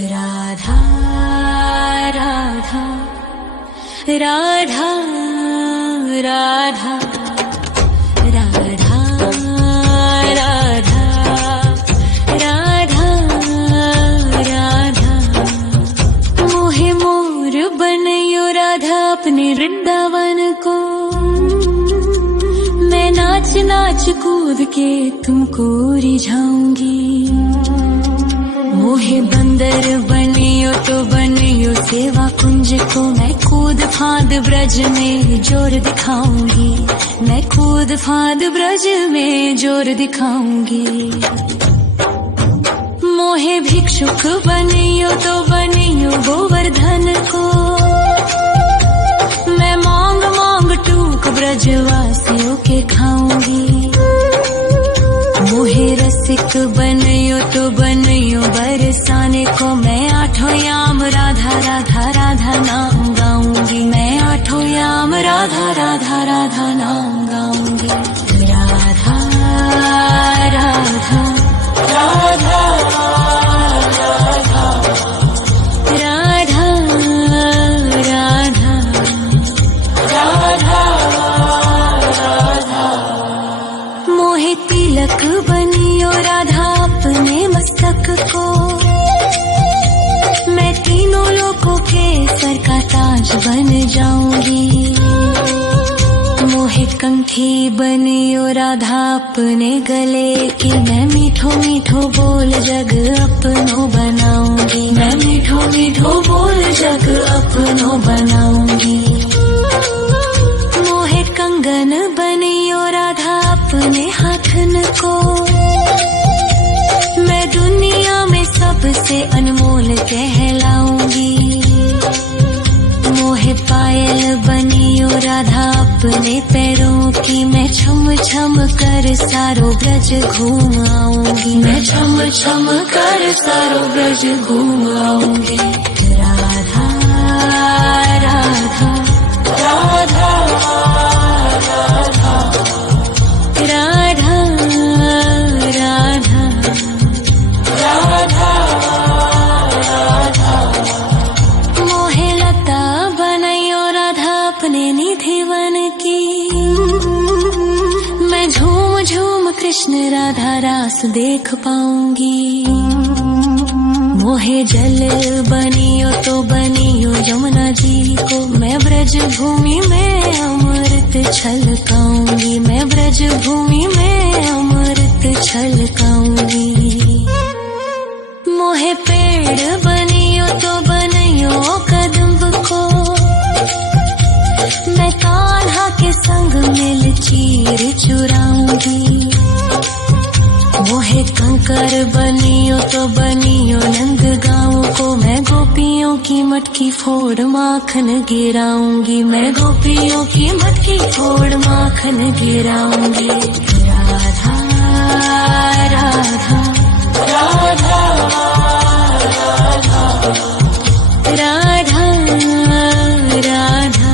राधा राधा राधा राधा राधा राधा राधा राधा मोहे मोर बनयो राधा अपने वृंदावन को। मैं नाच नाच कूद के तुमको रिझाऊंगी। मोहे बंदर बनियो तो बनियो सेवा कुंज को। मैं कूद फांद ब्रज में जोर दिखाऊंगी। मैं कूद फांद ब्रज में जोर दिखाऊंगी। मोहे भिक्षुक बनियो तो बनियो गोवर्धन को। मैं मांग मांग टूक ब्रजवासियों के खाऊंगी। मोहे रसिक बनियो तो बनियो बरसाने को। मैं आठों याम राधा राधा राधा नाम गाऊंगी। मैं आठों याम राधा राधा राधा नाम गाऊंगी। राधा राधा राधा राधा राधा राधा राधा। मोहे तिलक बनियो राधा अपने मस्तक को। मैं तीनों लोगों के सर का ताज बन जाऊंगी। मोहे कंठी बनियो राधा अपने गले की। मैं मीठो मीठो बोल जग अपनो बनाऊंगी। मैं मीठो मीठो बोल जग अपनो बनाऊंगी। मोहे कंगन बनियो राधा अपने हाथन को। मैं दुनिया में सबसे अनमोल कहलाऊंगी। मोहे पायल बनियो राधा अपने पैरों की। मैं छम छम कर सारो ब्रज घूम आऊंगी। मैं छम छम कर सारो ब्रज घूम आऊंगी। राधा राधा राधा राधा राधा राधा राधा। मोहे लता बनयो राधा अपने निधि वन की। मैं झूम झूम कृष्ण राधा रास देख पाऊंगी। मोहे जल बनियो तो बनियो यमुना जी को। मैं ब्रज भूमि में अमृत छलकाऊंगी। मैं ब्रज भूमि में अमृत छलकाऊंगी। मोहे पेड़ बनियो तो बनियो कदम्ब को। मैं कान्हा के संग मिल चीर चुराऊंगी। मोहे कंकर बनियो तो बनियो नंद गाँव को। मैं गोपियों की मटकी फोड़ माखन गिराऊंगी। मैं गोपियों की मटकी फोड़ माखन गिराऊंगी। राधा राधा राधा राधा राधा राधा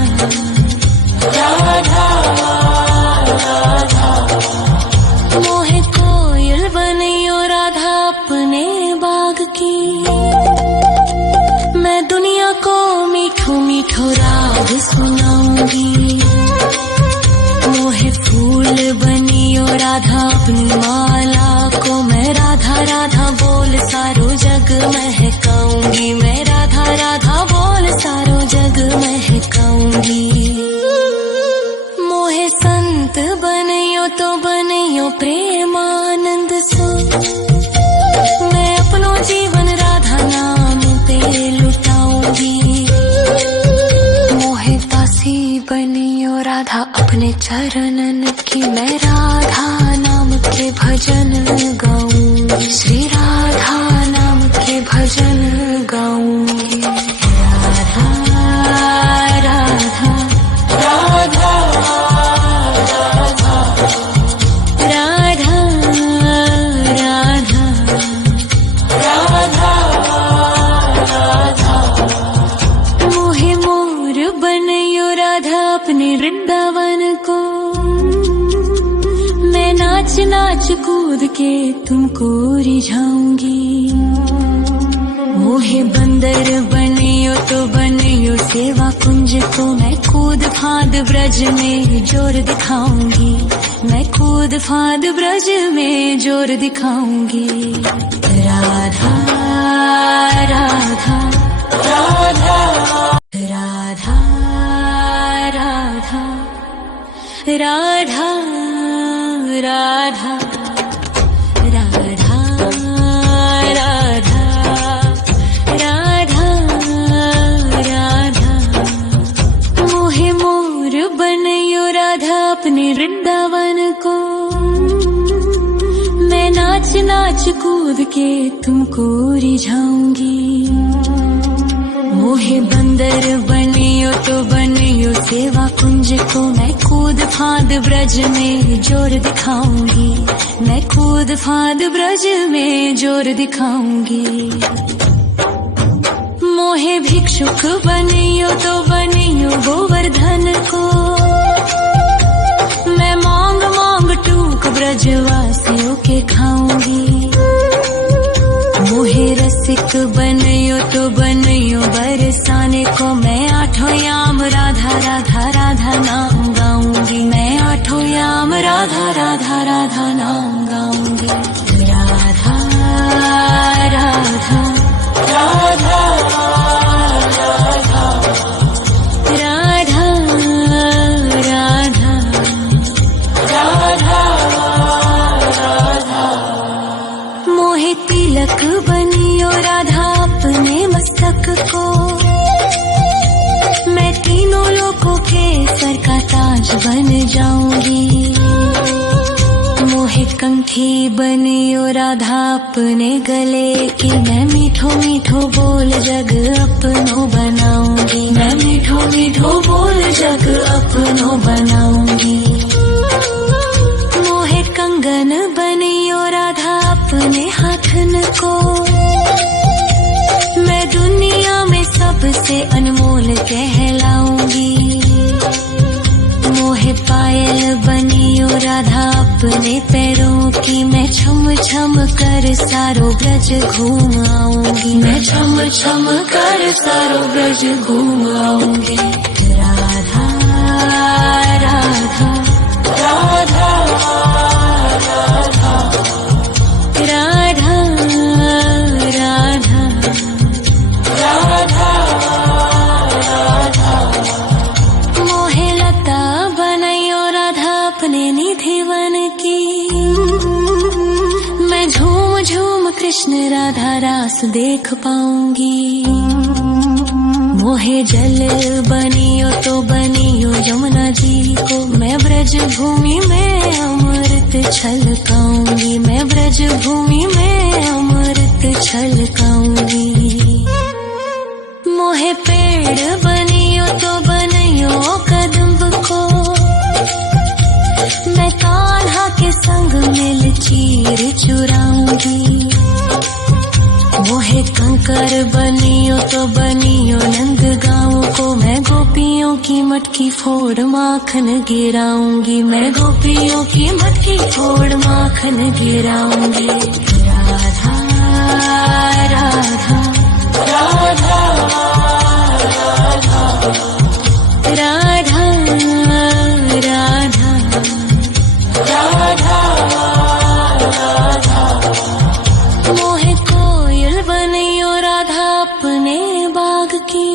राधा। मोहे कोयल बनियो राधा अपने बाग की। मैं दुनिया को मीठो मीठो राग सुनाऊंगी। मोहे फूल बनियो राधा अपनी माला को। मैं राधा राधा बोल सारो जग महकाऊंगी। मैं राधा राधा बोल सारो जग महकाऊंगी। मोहे संत बनियो तो बनियो प्रेमानंद सो। मैं अपनो जीवन राधा नाम पे लुटाऊंगी। मोहे दासी बनियो राधा अपने चरणन की। मैं राधा नाम के भजन गाऊंगी। श्री राधा नाम के भजन गाऊंगी। राधा राधा राधा राधा राधा राधा राधा। मोहे मोर बनयो राधा अपने वृंदावन को। मैं नाच नाच कूद के तुमको रिझाऊंगी। मोहे बंदर बनियो तो बनियो सेवा कुंज को, मैं कूद फांद ब्रज में जोर दिखाऊंगी, मैं कूद फांद ब्रज में जोर दिखाऊंगी। राधा राधा राधा राधा राधा राधा राधा राधा राधा राधा। मोहे मोर बनयो राधा अपने वृंदावन को, मैं नाच नाच कूद के तुमको रिझाऊंगी। मोहे बंदर बनियो तो बनियो सेवा कुंज को, मैं कूद फांद ब्रज में जोर दिखाऊंगी, मैं कूद फांद ब्रज में जोर दिखाऊंगी। मोहे भिक्षुक बनियो तो बनियो गोवर्धन को, मैं मांग मांग टूक ब्रजवासियों के खाऊंगी। मोहे रसिक बनियो तो बनियो बरसाने को, मैं आठों याम राधा राधा राधा नाम गाऊंगी, मैं आठों याम राधा राधा राधा नाम गाऊंगी। राधा राधा राधा राधा राधा राधा राधा। मोहे तिलक बनियो राधा अपने मस्तक को, मैं तीनों लोगों के सर का ताज बन जाऊंगी। मोहे कंठी बनियो राधा अपने गले की, मैं मीठो मीठो बोल जग अपनो बनाऊंगी, मैं मीठो मीठो बोल जग अपनो बनाऊंगी। मोहे कंगन बनियो राधा अपने हाथन को, मैं दुनिया में सबसे अनमोल कहलाऊंगी। मोहे पायल बनियो राधा अपने पैरों की, मैं छम छम कर सारो ब्रज घूम आऊंगी, मैं छम छम कर सारो ब्रज घूम आऊंगी। राधा राधा राधा राधा राधा राधा राधा राधा। मोहे लता बनयो राधा अपने निधि वन की, मैं झूम झूम कृष्ण राधा रास देख पाऊंगी। मोहे जल बनियो तो बनियो यमुना जी को, मैं ब्रज भूमि में अमृत छलकाऊंगी, मैं ब्रज भूमि में अमृत छलकाऊंगी। मोहे पेड़ बनियो तो बनियो कदम्ब को, मैं कान्हा के संग मिल चीर चुराऊंगी। मोहे कंकर बनियो तो बनियो नंद गाँव को, मैं गोपियों की मटकी फोड़ माखन गिराऊंगी, मैं गोपियों की मटकी फोड़ माखन गिराऊंगी। राधा राधा राधा राधा राधा राधा राधा। मोहे कोयल बनियो राधा अपने बाग की,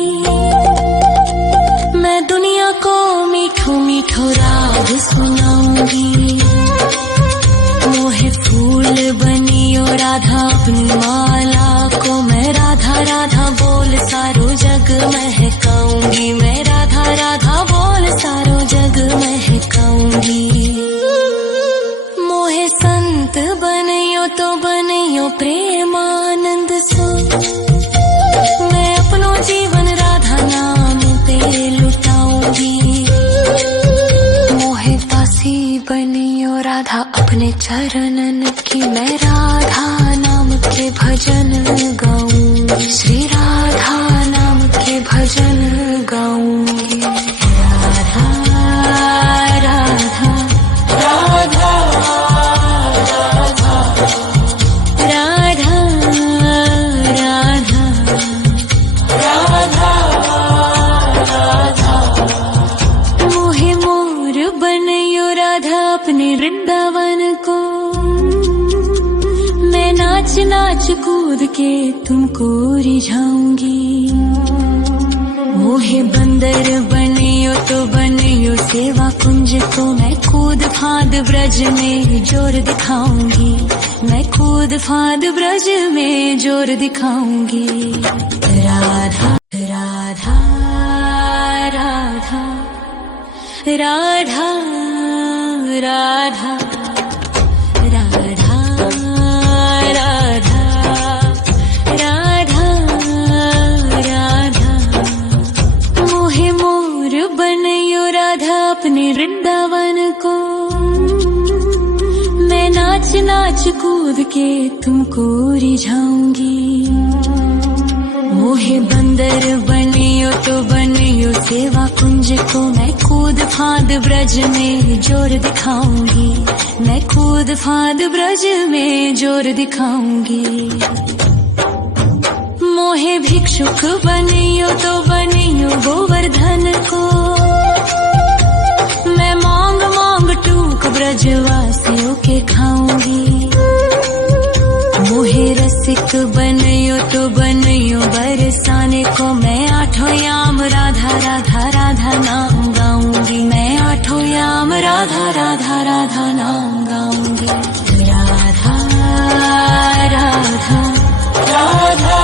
मैं दुनिया को मीठो मीठो राग सुनाऊंगी। मोहे फूल बनियो राधा अपनी माला को, मैं राधा राधा बोल सारो जग महकाऊंगी, मैं राधा राधा बोल सारो जग महकाऊंगी। मोहे संत बनियो तो बनियो प्रेमानंद सो, मैं अपनो जीवन राधा नाम पे लुटाऊंगी। मोहे दासी बनियो राधा अपने चरणन की, मैं राधा नाम के भजन गाऊंगी, श्री राधा नाम के भजन गाऊंगी। राधा राधा राधा राधा राधा राधा कूद के तुमको रिझाऊंगी। मोहे बंदर बनियो तो बनियो सेवा कुंज को, मैं कूद फांद ब्रज में जोर दिखाऊंगी। मैं कूद फांद ब्रज में जोर दिखाऊंगी। राधा राधा राधा राधा राधा राधा राधा राधा राधा। मोहे मोर बनयो राधा अपने वृंदावन को, मैं नाच नाच कूद के तुमको रिझाऊंगी। मोहे बंदर बनियो तो बनियो सेवा कुंज को, मैं कूद फांद ब्रज में जोर दिखाऊंगी। मैं कूद फांद ब्रज में जोर दिखाऊंगी। मोहे भिक्षुक बनियो तो बनियो गोवर्धन को, मैं मांग मांग टूक ब्रजवासियों के खाऊंगी। मोहे रसिक बनियो तो बनियो बरसाने को, मैं आठों याम राधा राधा राधा नाम गाऊंगी। मैं आठों याम राधा राधा राधा नाम गाऊंगी। राधा राधा राधा राधा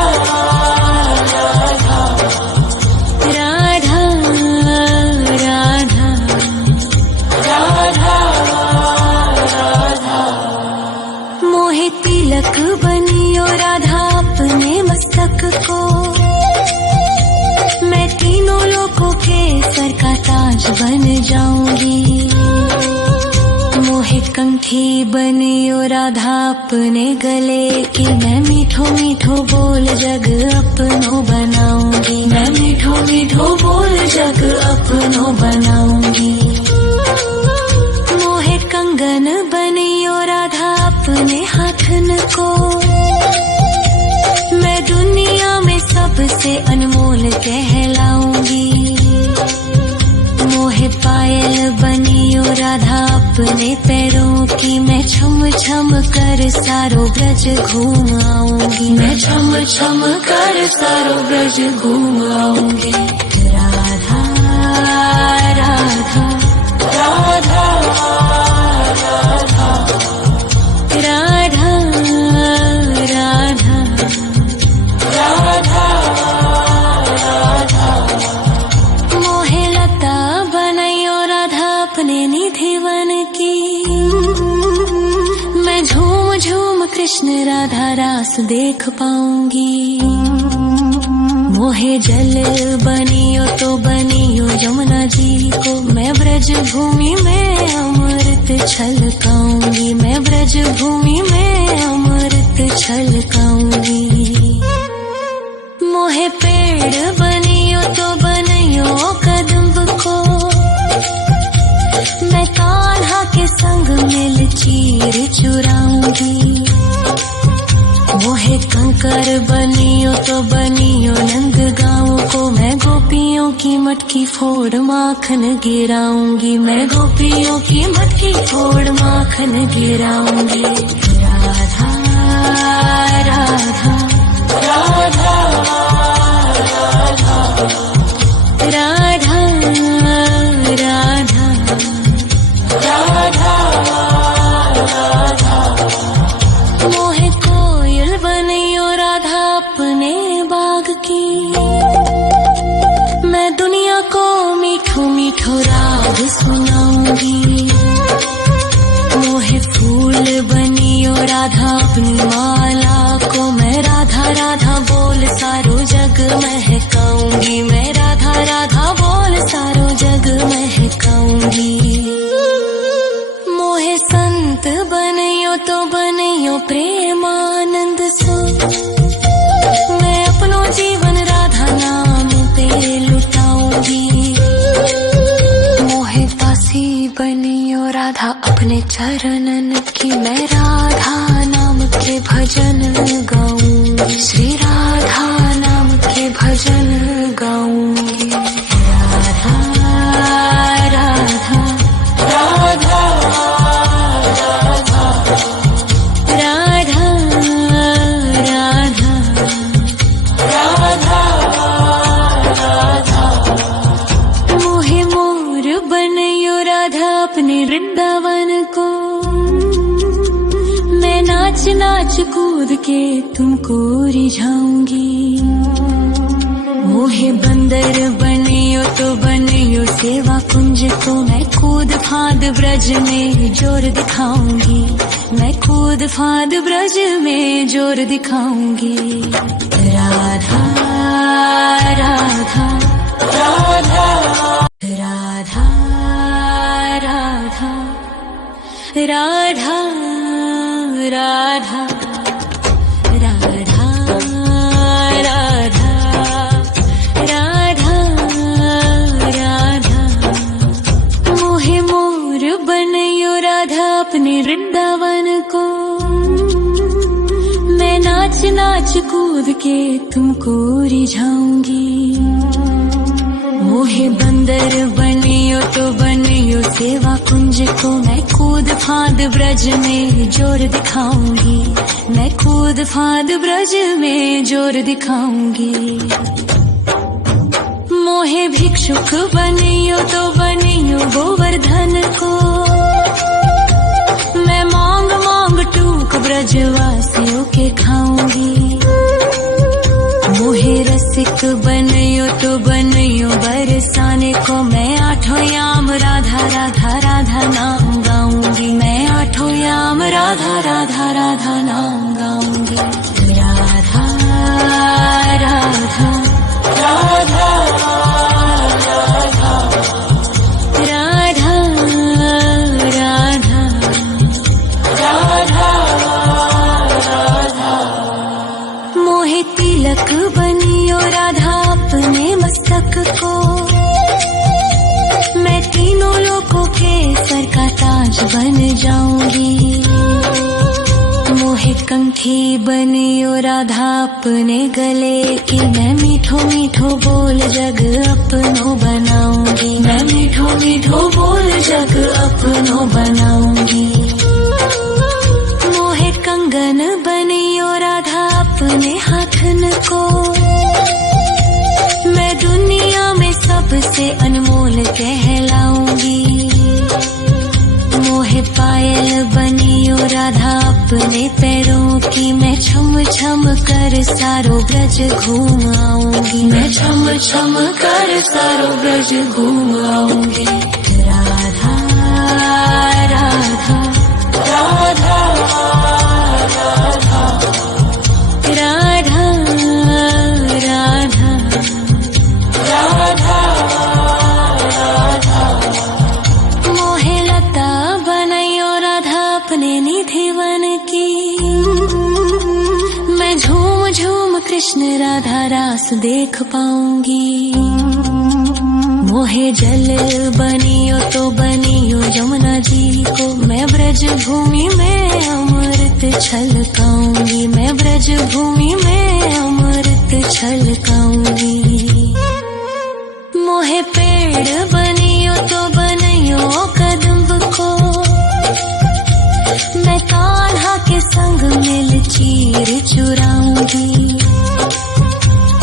राधा राधा राधा। मोहे तिलक बनियो राधा अपने मस्तक को, मैं तीनों लोकों के सर का ताज बन जाऊंगी। मोहे कंठी बनियो राधा अपने गले की, मैं मीठो मीठो बोल जग अपनो बनाऊंगी। मैं मीठो मीठो बोल जग अपनो बनाऊंगी। मोहे कंगन बनियो राधा अपने हाथन को, मैं दुनिया में सबसे अनमोल कहलाऊंगी। मोहे पायल बनियो राधा अपने पैरों की, मैं छम छम कर सारो ब्रज घूम आऊंगी। मैं छम छम कर सारो ब्रज घूम आऊंगी। राधा राधा राधा राधा राधा राधा राधा। मोहे लता बनयो राधा अपने निधिवन की, मैं झूम झूम कृष्ण राधा रास देख पाऊंगी। मोहे जल बनियो तो बनियो यमुना जी को, मैं ब्रज भूमि में अमृत छलकाऊंगी। मैं ब्रज भूमि में अमृत छलकाऊंगी। मोहे पेड़ बनियो तो बनियो कदम्ब को, मैं कान्हा के संग मिल चीर चुराऊंगी। मोहे कंकर बनियो तो बनियो नंद गाँव को, मैं गोपियों की मटकी फोड़ माखन गिराऊंगी। मैं गोपियों की मटकी फोड़ माखन गिराऊंगी। राधा राधा राधा राधा राधा राधा राधा। मोहे कोयल बनियो राधा अपने बाग की, मैं दुनिया को मीठो मीठो राग सुनाऊंगी। मोहे फूल बनियो राधा अपनी माला को, मैं राधा राधा बोल सारो जग महकाऊंगी। मैं राधा राधा बोल सारो जग महकाऊंगी। मोहे संत बनियो तो बनियो प्रेमानंद सो, मैं अपनो जीवन राधा नाम पे लुटाऊंगी। मोहे दासी बनियो राधा अपने चरणन की, मैं राधा नाम के भजन गाऊंगी। श्री राधा नाम के भजन गाऊंगी। राधा राधा राधा राधा राधा राधा नाच कूद के तुमको रिझाऊंगी। मोहे बंदर बनियो तो बनियो सेवा कुंज को, मैं कूद फांद ब्रज में जोर दिखाऊंगी। मैं कूद फांद ब्रज में जोर दिखाऊंगी। राधा राधा राधा राधा राधा राधा राधा राधा राधा राधा राधा। मोहे मोर बनयो राधा अपने वृंदावन को, मैं नाच नाच कूद के तुमको रिझाऊंगी। मोहे बंदर बनियो तो बनियो सेवा कुंज को, मैं कूद फांद ब्रज में जोर दिखाऊंगी। मैं कूद फांद ब्रज में जोर दिखाऊंगी। मोहे भिक्षुक बनियो तो बनियो गोवर्धन को, मैं मांग मांग टूक ब्रजवासियों के खाऊंगी। मोहे रसिक बनियो तो बनियो बरसाने को, मैं आठों याम राधा राधा राधा नाम गाऊंगी। मैं आठों याम राधा राधा राधा नाम गाऊंगी। राधा राधा राधा राधा राधा राधा राधा। मोहे तिलक बनियो राधा अपने मस्तक को, मैं तीनों लोगों के सर का ताज बन जाऊंगी। मोहे कंठी बनियो राधा अपने गले की, मैं मीठो मीठो बोल जग अपनो बनाऊंगी। मैं मीठो मीठो बोल जग अपनो बनाऊंगी। मोहे कंगन बनियो राधा अपने हाथन को, मैं दुनिया में सबसे अनमोल कहलाऊंगी। मोहे पायल बनियो राधा अपने पैरों की, मैं छम छम कर सारो ब्रज घूम आऊंगी। मैं छम छम कर सारो ब्रज घूम आऊंगी। राधा राधा राधा राधा राधा राधा राधा राधा। मोहे लता बनयो राधा अपने निधि वन की, मैं झूम झूम कृष्ण राधा रास देख पाऊंगी। मोहे जल बनियो तो बनियो यमुना जी को, मैं ब्रज भूमि में अमृत छलकाऊंगी। मैं ब्रज भूमि में अमृत छलकाऊंगी। मोहे पेड़ बनियो तो बनियो कदम्ब को, मैं कान्हा के संग मिल चीर चुराऊंगी।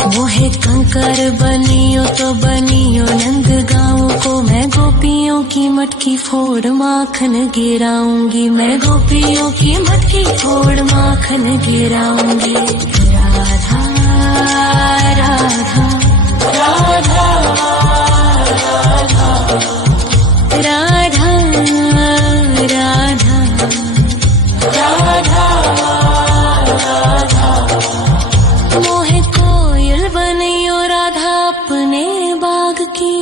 मोहे कंकर बनियो तो बनियो नंद गाँव को, मैं गोपियों की मटकी फोड़ माखन गिराऊंगी। मैं गोपियों की मटकी फोड़ माखन गिराऊंगी। राधा राधा राधा राधा राधा राधा राधा। मोहे कोयल बनियो राधा अपने बाग की,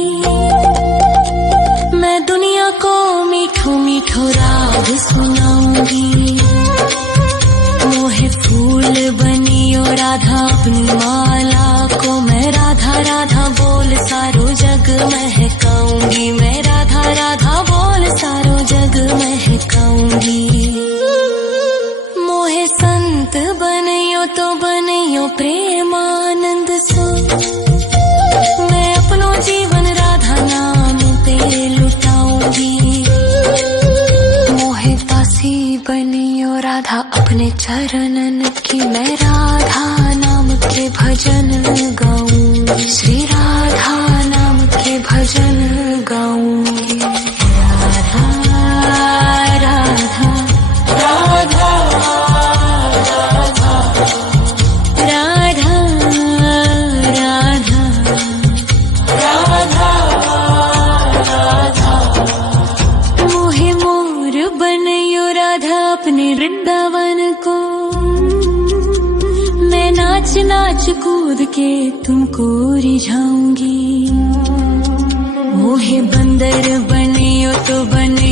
मैं दुनिया को मीठो मीठो राग सुनाऊंगी। मोहे फूल बनियो राधा अपनी माला को, मैं राधा राधा बोल सारो जग महकाऊंगी। मैं राधा राधा बोल सारो जग महकाऊंगी। मोहे संत बनियो तो बनियो प्रेमानंद सो, मैं अपनो जीवन राधा नाम पे लुटाऊंगी। मोहे दासी बनियो राधा अपने चरणन की, मैं राधा नाम के भजन गाऊंगी। श्री राधा नाम के भजन गाऊंगी। राधा राधा राधा राधा राधा अपने वृंदावन को। मैं नाच नाच कूद के तुमको रिझाऊंगी। मोहे बंदर बनियो तो बनियो